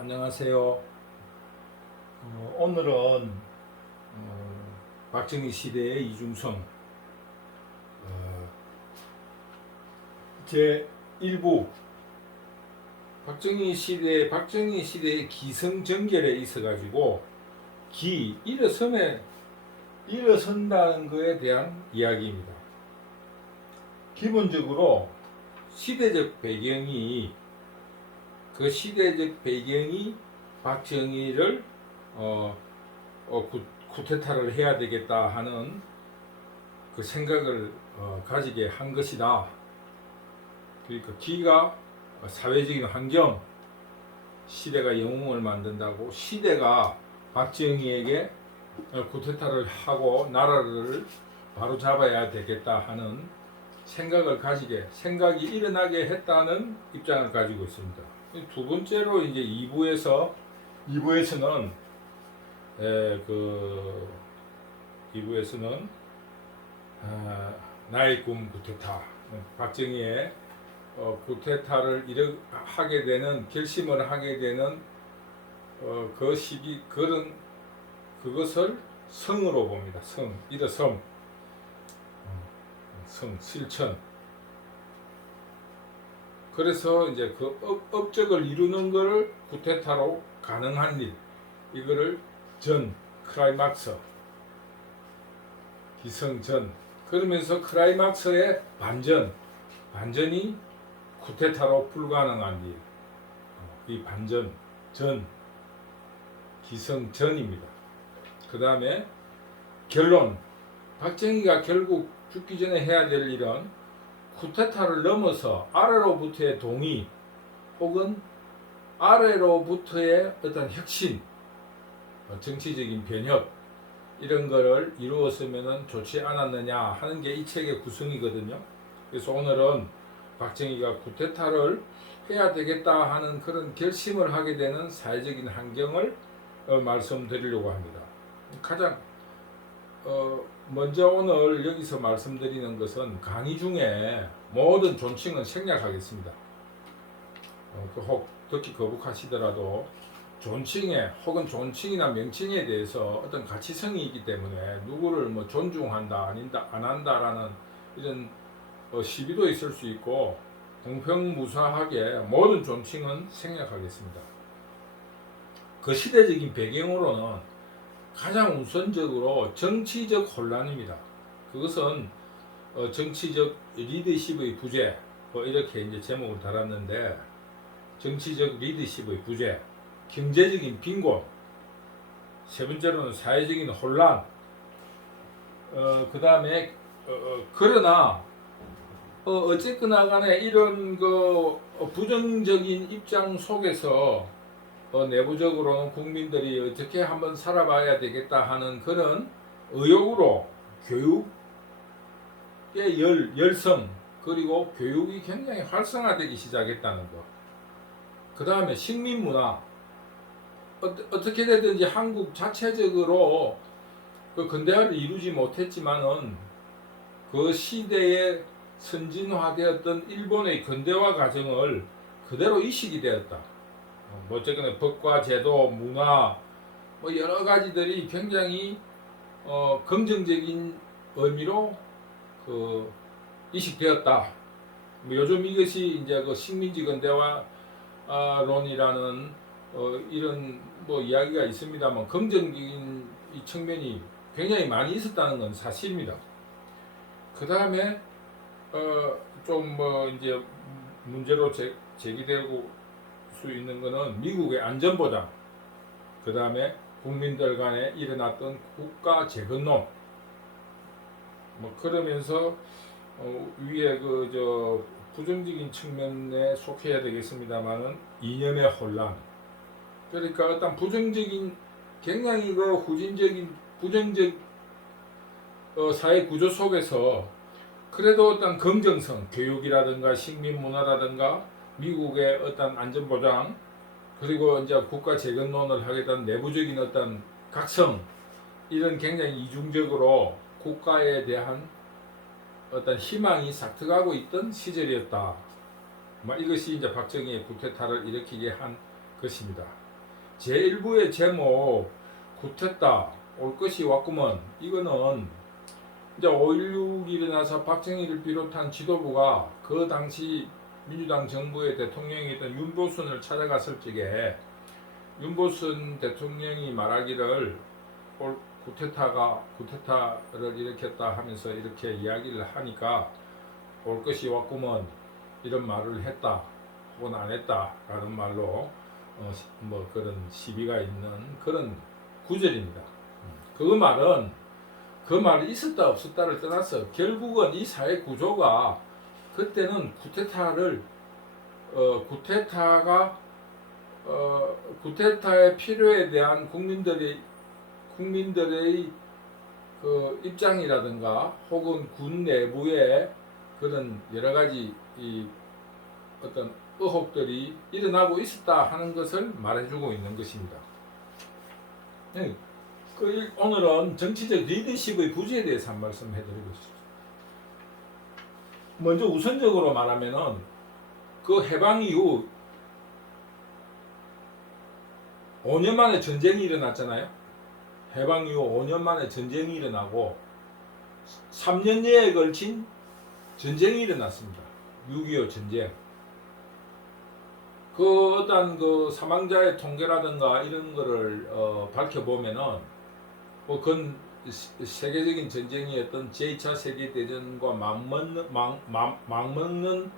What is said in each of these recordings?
안녕하세요. 오늘은 박정희 시대의 이중성 제 1부 박정희 시대의 기성정결에 있어가지고 일어선다는 것에 대한 이야기입니다. 기본적으로 시대적 배경이 박정희를 쿠데타를 해야 되겠다 하는 그 생각을 가지게 한 것이다. 그러니까 기가 사회적인 환경, 시대가 영웅을 만든다고 시대가 박정희에게 쿠데타를 하고 나라를 바로 잡아야 되겠다 하는 생각이 일어나게 했다는 입장을 가지고 있습니다. 두 번째로 이제 2부에서는 나의 꿈 쿠데타, 박정희의 쿠데타를 하게 되는 결심을 하게 되는 그 시기 그것을 성으로 봅니다. 일어섬, 실천. 그래서 이제 그 업적을 이루는 것을 쿠데타로 가능한 일, 이거를 클라이막스, 기성전. 그러면서 클라이막스의 반전이 쿠데타로 불가능한 일, 이 반전, 기성전입니다. 그 다음에 결론, 박정희가 결국 죽기 전에 해야 될 일은 쿠데타를 넘어서 아래로부터의 동의 혹은 아래로부터의 어떤 혁신, 정치적인 변혁, 이런 거를 이루었으면 좋지 않았느냐 하는 게 이 책의 구성이거든요. 그래서 오늘은 박정희가 쿠데타를 해야 되겠다 하는 그런 결심을 하게 되는 사회적인 환경을 말씀드리려고 합니다. 가장 먼저 오늘 여기서 말씀드리는 것은 강의 중에 모든 존칭은 생략하겠습니다. 혹 듣기 거북하시더라도 존칭에 혹은 존칭이나 명칭에 대해서 어떤 가치성이 있기 때문에 누구를 존중한다 안 한다라는 이런 시비도 있을 수 있고 공평무사하게 모든 존칭은 생략하겠습니다. 그 시대적인 배경으로는 가장 우선적으로 정치적 혼란입니다. 그것은 정치적 리더십의 부재, 이렇게 이제 제목을 달았는데, 정치적 리더십의 부재, 경제적인 빈곤, 세 번째로는 사회적인 혼란, 그 다음에 그러나 어쨌거나 간에 이런 부정적인 입장 속에서 내부적으로는 국민들이 어떻게 한번 살아봐야 되겠다 하는 그런 의욕으로 교육의 열성, 그리고 교육이 굉장히 활성화되기 시작했다는 것. 그 다음에 식민문화, 어떻게 되든지 한국 자체적으로 그 근대화를 이루지 못했지만은 그 시대에 선진화되었던 일본의 근대화 과정을 그대로 이식이 되었다. 어쨌거나 법과 제도, 문화, 여러 가지들이 굉장히 긍정적인 의미로 이식되었다. 요즘 이것이 이제 그 식민지 근대화론이라는 이런 이야기가 있습니다만 긍정적인 이 측면이 굉장히 많이 있었다는 건 사실입니다. 그 다음에 좀 이제 문제로 제기되고 수 있는 것은 미국의 안전보장, 그 다음에 국민들 간에 일어났던 국가 재건론, 그러면서 위에 부정적인 측면에 속해야 되겠습니다만은 이념의 혼란. 그러니까 어떤 부정적인, 굉장히 부정적 사회 구조 속에서 그래도 어떤 긍정성, 교육이라든가 식민문화라든가 미국의 어떤 안전보장, 그리고 이제 국가 재건론을 하겠다는 내부적인 어떤 각성, 이런 굉장히 이중적으로 국가에 대한 어떤 희망이 싹트가고 있던 시절이었다. 이것이 이제 박정희의 쿠데타를 일으키게 한 것입니다. 제1부의 제목 구테타 올 것이 왔구먼. 이거는 이제 5.16 일어나서 박정희를 비롯한 지도부가 그 당시 민주당 정부의 대통령이었던 윤보순을 찾아갔을 적에 윤보순 대통령이 말하기를 구테타를 일으켰다 하면서 이렇게 이야기를 하니까 올 것이 왔구먼 이런 말을 했다 혹은 안 했다 라는 말로 뭐 그런 시비가 있는 그런 구절입니다. 그 말이 있었다 없었다를 떠나서 결국은 이 사회 구조가 그때는 구테타의 필요에 대한 국민들의 그 입장이라든가 혹은 군 내부의 그런 여러 가지 이 어떤 의혹들이 일어나고 있었다 하는 것을 말해주고 있는 것입니다. 오늘은 정치적 리더십의 부재에 대해서 한 말씀 해드리고 싶습니다. 먼저 우선적으로 말하면은 그 해방 이후 5년 만에 전쟁이 일어났잖아요. 해방 이후 5년 만에 전쟁이 일어나고 3년여에 걸친 전쟁이 일어났습니다. 6.25 전쟁. 그 어떤 그 사망자의 통계라든가 이런 거를 밝혀보면은 그건 세계적인 전쟁이었던 제2차 세계대전과 맞먹는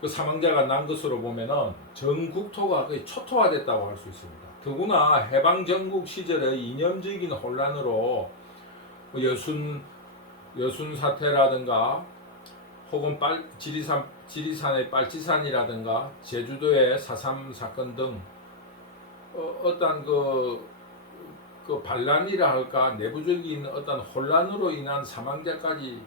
그 사망자가 난 것으로 보면은 전 국토가 거의 초토화됐다고 할 수 있습니다. 더구나 해방 전국 시절의 이념적인 혼란으로 여순 사태라든가 혹은 지리산의 빨치산이라든가 제주도의 4.3 사건 등 어떤 그 반란이라 할까 내부적인 어떤 혼란으로 인한 사망자까지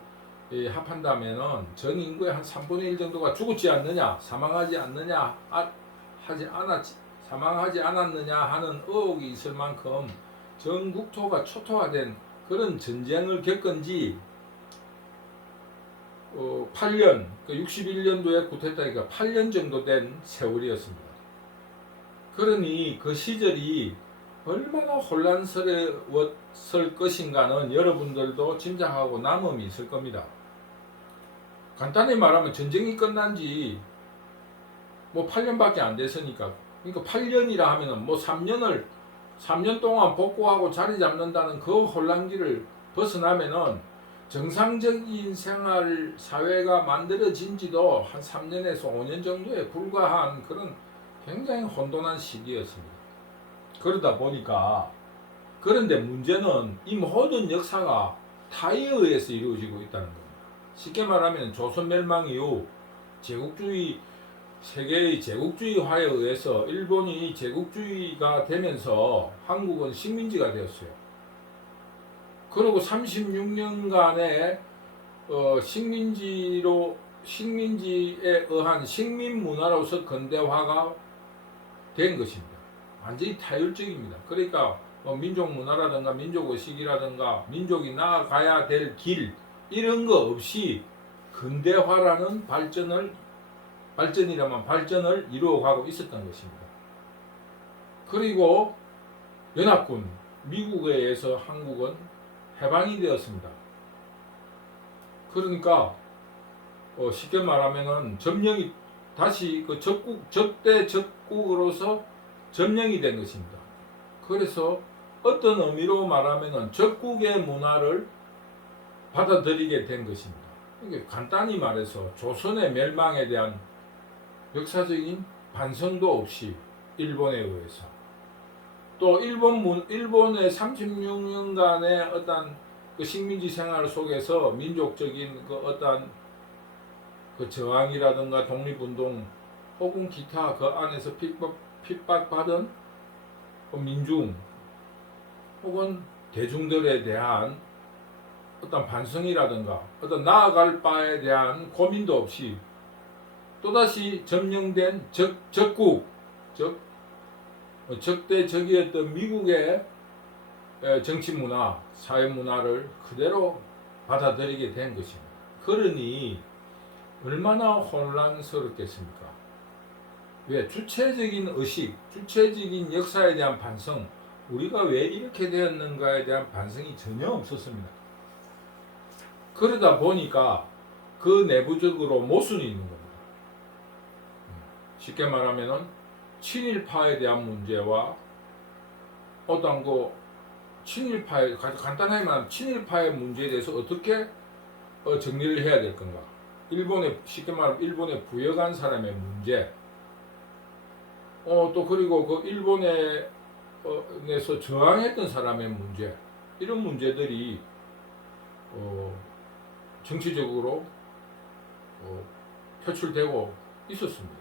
합한다면은 전 인구의 한 3분의 1 정도가 죽었지 않느냐, 사망하지 않았느냐 하는 의혹이 있을 만큼 전 국토가 초토화된 그런 전쟁을 겪은 지 8년, 61년도에 구테타가 8년 정도 된 세월이었습니다. 그러니 그 시절이 얼마나 혼란스러웠을 것인가는 여러분들도 짐작하고 남음이 있을 겁니다. 간단히 말하면 전쟁이 끝난 지 뭐 8년밖에 안 됐으니까, 그러니까 8년이라 하면은 뭐 3년 동안 복구하고 자리 잡는다는 그 혼란기를 벗어나면은 정상적인 생활 사회가 만들어진 지도 한 3년에서 5년 정도에 불과한 그런 굉장히 혼돈한 시기였습니다. 그러다 보니까 그런데 문제는 이 모든 역사가 타의에 의해서 이루어지고 있다는 겁니다. 쉽게 말하면 조선 멸망 이후 세계의 제국주의화에 의해서 일본이 제국주의가 되면서 한국은 식민지가 되었어요. 그리고 36년간의 식민지에 의한 식민 문화로서 근대화가 된 것입니다. 완전히 타율적입니다. 그러니까 민족 문화라든가 민족 의식이라든가 민족이 나아가야 될 길 이런 거 없이 근대화라는 발전을 이루어가고 있었던 것입니다. 그리고 연합군 미국에 의해서 한국은 해방이 되었습니다. 그러니까 쉽게 말하면은 점령이 다시 그 적대 적국으로서 점령이 된 것입니다. 그래서 어떤 의미로 말하면은 적국의 문화를 받아들이게 된 것입니다. 그러니까 간단히 말해서 조선의 멸망에 대한 역사적인 반성도 없이 일본에 의해서 또 일본의 36년간의 어떤 그 식민지 생활 속에서 민족적인 그 어떤 그 저항이라든가 독립운동 혹은 기타 그 안에서 핍박받은 민중 혹은 대중들에 대한 어떤 반성이라든가 어떤 나아갈 바에 대한 고민도 없이 또다시 점령된 적대적이었던 미국의 정치 문화, 사회 문화를 그대로 받아들이게 된 것입니다. 그러니 얼마나 혼란스럽겠습니까? 왜 주체적인 의식, 주체적인 역사에 대한 반성, 우리가 왜 이렇게 되었는가에 대한 반성이 전혀 없었습니다. 그러다 보니까 그 내부적으로 모순이 있는 겁니다. 쉽게 말하면은 친일파에 대한 문제와 어떤 친일파의 간단하게 말하면 친일파의 문제에 대해서 어떻게 정리를 해야 될 건가? 쉽게 말하면 일본에 부역한 사람의 문제, 또 그리고 그 일본에 내서 저항했던 사람의 문제, 이런 문제들이 정치적으로 표출되고 있었습니다.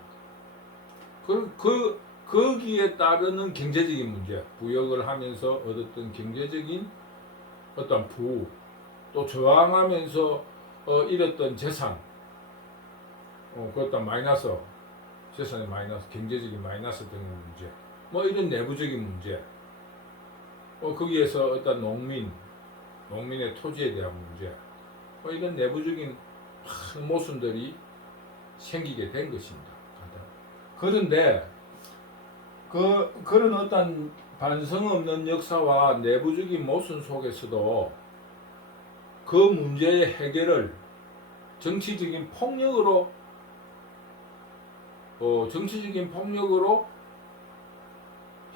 거기에 따르는 경제적인 문제, 부역을 하면서 얻었던 경제적인 어떤 또 저항하면서 잃었던 재산, 그 어떤 재산의 마이너스, 경제적인 마이너스 등의 문제, 이런 내부적인 문제, 거기에서 어떤 농민의 토지에 대한 문제, 이런 내부적인 모순들이 생기게 된 것입니다. 그런데 그런 어떤 반성 없는 역사와 내부적인 모순 속에서도 그 문제의 해결을 정치적인 폭력으로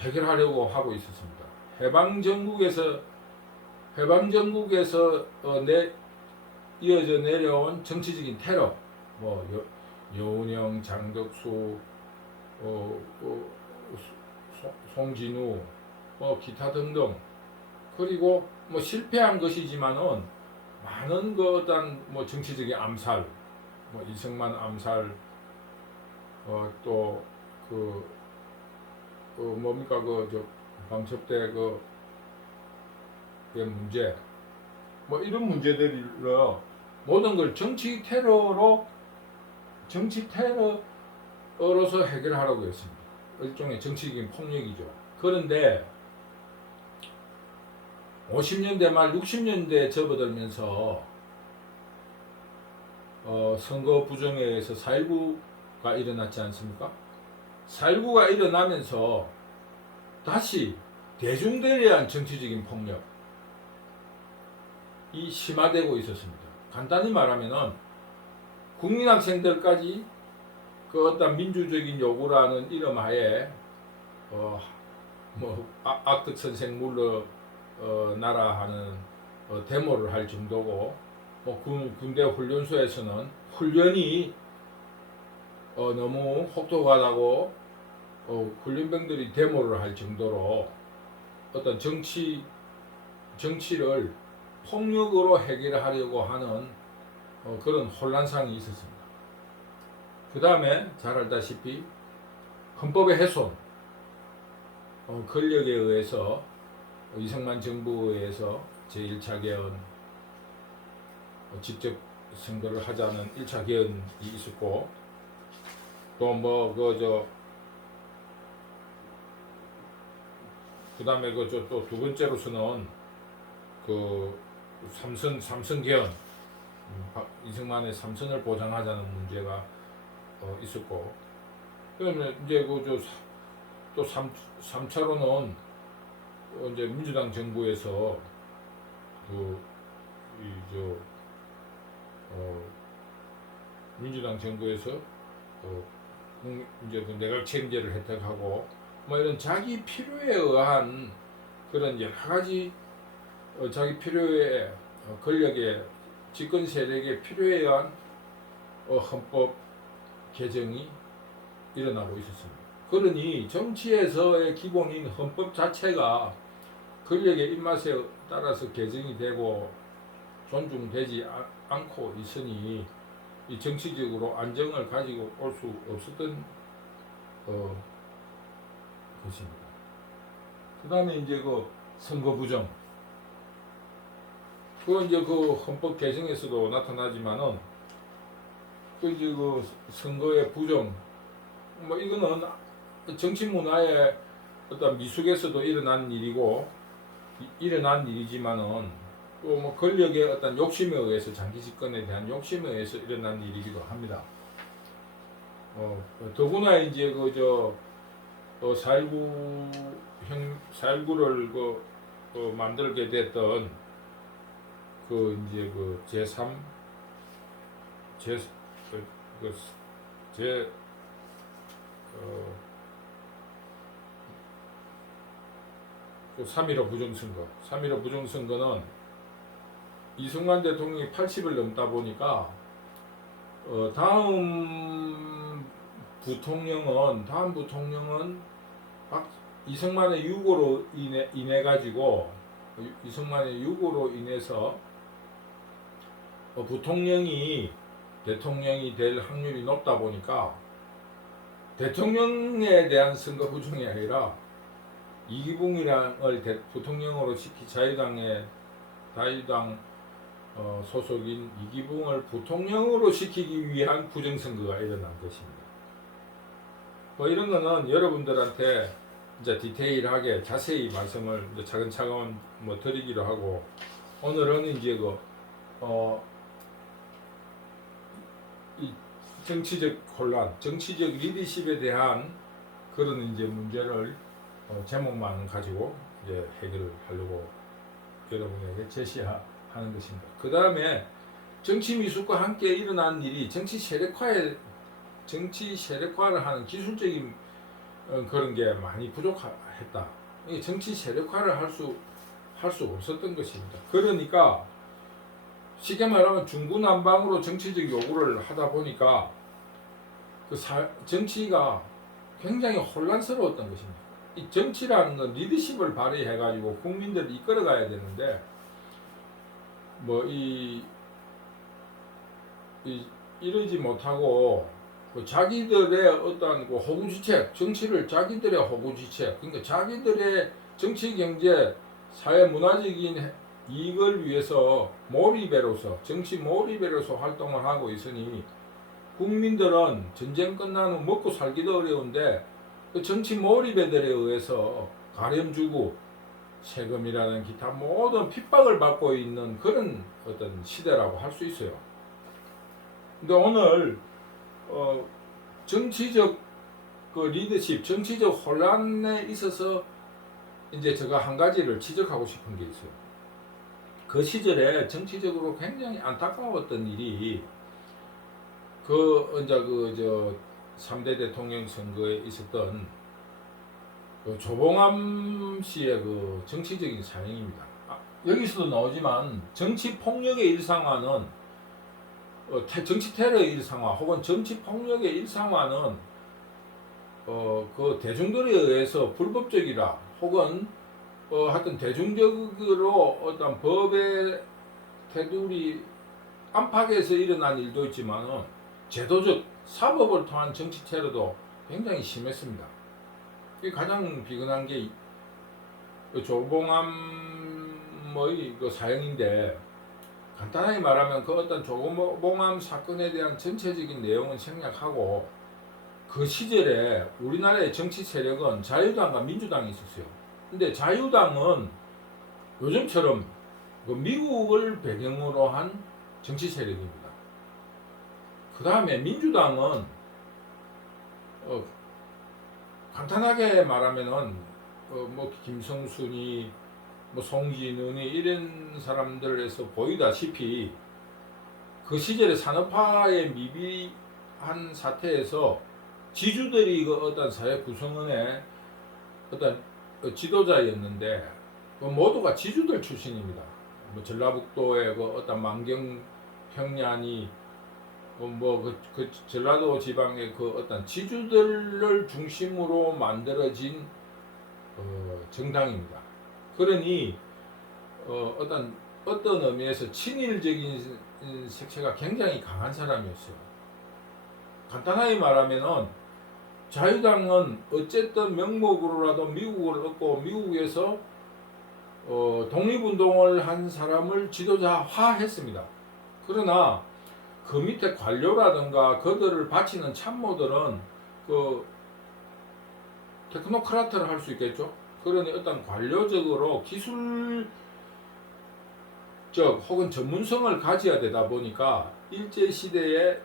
해결하려고 하고 있었습니다. 해방전국에서 이어져 내려온 정치적인 테러, 여운형, 장덕수, 송진우, 기타 등등, 그리고 실패한 것이지만은 많은 어떤 정치적인 암살, 이승만 암살, 또 뭡니까 방첩대 그 문제, 이런 문제들로 모든 걸 정치 테러로서 해결하라고 했습니다. 일종의 정치적인 폭력이죠. 그런데 50년대 말 60년대에 접어들면서 선거 부정에 의해서 4.19가 일어났지 않습니까? 4.19가 일어나면서 다시 대중들에 대한 정치적인 폭력이 심화되고 있었습니다. 간단히 말하면은 국민학생들까지 그 어떤 민주적인 요구라는 이름 하에 악덕 선생 물러나라 하는 데모를 할 정도고, 군대 훈련소에서는 훈련이 너무 혹독하다고 훈련병들이 데모를 할 정도로 어떤 정치를 폭력으로 해결하려고 하는 그런 혼란상이 있었습니다. 그 다음에 잘 알다시피 헌법의 훼손, 권력에 의해서 이승만 정부에 의해서 제1차 개헌, 직접 선거를 하자는 1차 개헌이 있었고, 또 그 다음에 또 두 번째로서는 삼선 개헌, 이승만의 삼선을 보장하자는 문제가 있었고, 그러면 이제 또 3차로는 이제 민주당 정부에서 이제 내각 책임제를 혜택하고 이런 자기 필요에 의한 그런 여러 가지 자기 필요에 권력의 집권 세력의 필요에 의한 헌법 개정이 일어나고 있었습니다. 그러니 정치에서의 기본인 헌법 자체가 권력의 입맛에 따라서 개정이 되고 존중되지 않고 있으니 이 정치적으로 안정을 가지고 올 수 없었던 것입니다. 그 다음에 이제 선거 부정, 그건 이제 헌법 개정에서도 나타나지만은 이제 선거의 부정, 이거는 정치 문화의 어떤 미숙에서도 일어난 일이지만은 또 권력의 어떤 욕심에 의해서, 장기 집권에 대한 욕심에 의해서 일어난 일이기도 합니다. 더구나 이제 그저 4.19를 만들게 됐던 그 이제 그 제3 제 그, 그, 제 어, 그 3.15 부정선거 3.15 부정선거는 이승만 대통령이 80을 넘다 보니까 다음 부통령은 이승만의 유고로 인해 가지고 이승만의 유고로 인해서 부통령이 대통령이 될 확률이 높다 보니까 대통령에 대한 선거 부정이 아니라 이기붕을 부통령으로 시키 자유당 소속인 이기붕을 부통령으로 시키기 위한 부정선거가 일어난 것입니다. 이런 거는 여러분들한테 이제 디테일하게 자세히 말씀을 이제 차근차근 드리기로 하고, 오늘은 이제 이 정치적 혼란, 정치적 리더십에 대한 그런 이제 문제를 제목만 가지고 이제 해결하려고 여러분에게 제시하는 것입니다. 그 다음에 정치 미숙과 함께 일어난 일이 정치 세력화를 하는 기술적인 그런 게 많이 부족했다. 정치 세력화를 할 수 없었던 것입니다. 그러니까 쉽게 말하면 중구난방으로 정치적 요구를 하다 보니까 정치가 굉장히 혼란스러웠던 것입니다. 이 정치라는 건 리더십을 발휘해가지고 국민들을 이끌어가야 되는데 이러지 못하고 자기들의 어떤 호구지책, 정치를 자기들의 호구지책, 그러니까 자기들의 정치, 경제, 사회, 문화적인 이익을 위해서 정치 몰입배로서 활동을 하고 있으니 국민들은 전쟁 끝난 후 먹고 살기도 어려운데 그 정치 몰입배들에 의해서 가렴 주고 세금이라는 기타 모든 핍박을 받고 있는 그런 어떤 시대라고 할 수 있어요. 근데 오늘 정치적 리더십, 정치적 혼란에 있어서 이제 제가 한 가지를 지적하고 싶은 게 있어요. 그 시절에 정치적으로 굉장히 안타까웠던 일이 3대 대통령 선거에 있었던 조봉암 씨의 정치적인 사형입니다. 여기서도 나오지만 정치 폭력의 일상화는 정치 테러의 일상화 혹은 정치 폭력의 일상화는 대중들에 의해서 불법적이라 혹은 하여튼 대중적으로 어떤 법의 테두리 안팎에서 일어난 일도 있지만은 제도적 사법을 통한 정치 테러도 굉장히 심했습니다. 가장 비근한 게 조봉암의 사형인데, 간단하게 말하면 어떤 조봉암 사건에 대한 전체적인 내용은 생략하고 그 시절에 우리나라의 정치 세력은 자유당과 민주당이 있었어요. 근데 자유당은 요즘처럼 미국을 배경으로 한 정치 세력입니다. 그 다음에 민주당은 간단하게 말하면은 김성순이 송진은이 이런 사람들에서 보이다시피 그 시절에 산업화의 미비한 사태에서 지주들이 어떤 사회 구성원의 어떤 지도자였는데 모두가 지주들 출신입니다. 전라북도의 어떤 만경 평야니 전라도 지방의 어떤 지주들을 중심으로 만들어진 정당입니다. 그러니 어떤 의미에서 친일적인 색채가 굉장히 강한 사람이었어요. 간단하게 말하면은 자유당은 어쨌든 명목으로라도 미국을 얻고 미국에서 독립운동을 한 사람을 지도자화했습니다. 그러나 그 밑에 관료라든가 그들을 바치는 참모들은 테크노크라트를 할 수 있겠죠. 그러니 어떤 관료적으로 기술적 혹은 전문성을 가져야 되다 보니까 일제시대에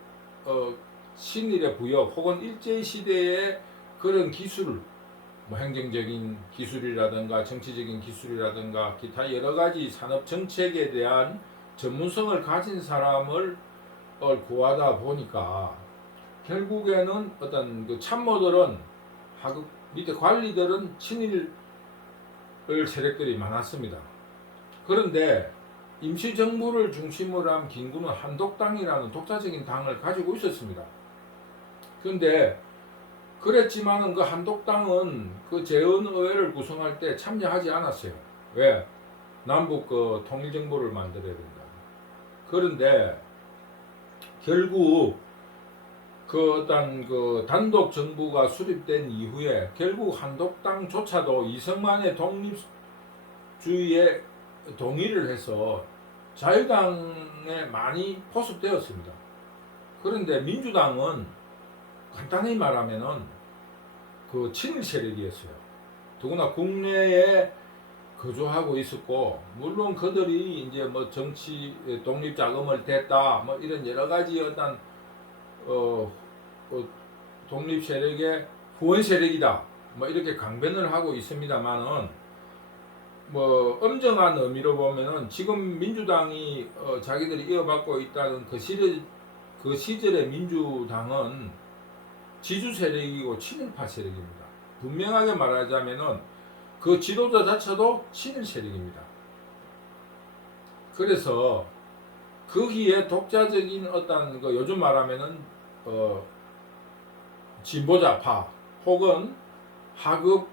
신일의 부역 혹은 일제 시대의 그런 기술, 뭐 행정적인 기술이라든가 정치적인 기술이라든가 기타 여러 가지 산업 정책에 대한 전문성을 가진 사람을 구하다 보니까 결국에는 어떤 그 참모들은 하급 밑에 관리들은 친일 세력들이 많았습니다. 그런데 임시정부를 중심으로 한 김구는 한독당이라는 독자적인 당을 가지고 있었습니다. 그런데 그랬지만은 그 한독당은 그 재헌의회를 구성할 때 참여하지 않았어요. 왜? 남북 그 통일정부를 만들어야 된다. 그런데 결국 그 어떤 그 단독 정부가 수립된 이후에 결국 한독당조차도 이승만의 독립주의에 동의를 해서 자유당에 많이 포섭되었습니다. 그런데 민주당은 간단히 말하면은 그 친일 세력이었어요. 더구나 국내에 거주하고 있었고, 물론 그들이 이제 뭐 정치 독립 자금을 댔다 뭐 이런 여러 가지 어떤 독립 세력의 후원 세력이다 뭐 이렇게 강변을 하고 있습니다만은, 뭐 엄정한 의미로 보면은 지금 민주당이 자기들이 이어받고 있다는 그 시절의 민주당은 지주 세력이고 친일파 세력입니다. 분명하게 말하자면은 그 지도자 자체도 친일 세력입니다. 그래서 거기에 독자적인 어떤 그 요즘 말하면은 진보자파 혹은 하급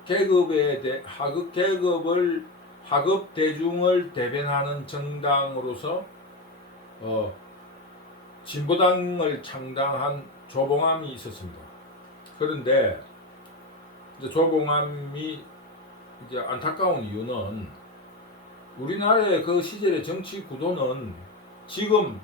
대중을 대변하는 정당으로서 진보당을 창당한 조봉암이 있었습니다. 그런데 이제 조봉암이 이제 안타까운 이유는 우리나라의 그 시절의 정치 구도는 지금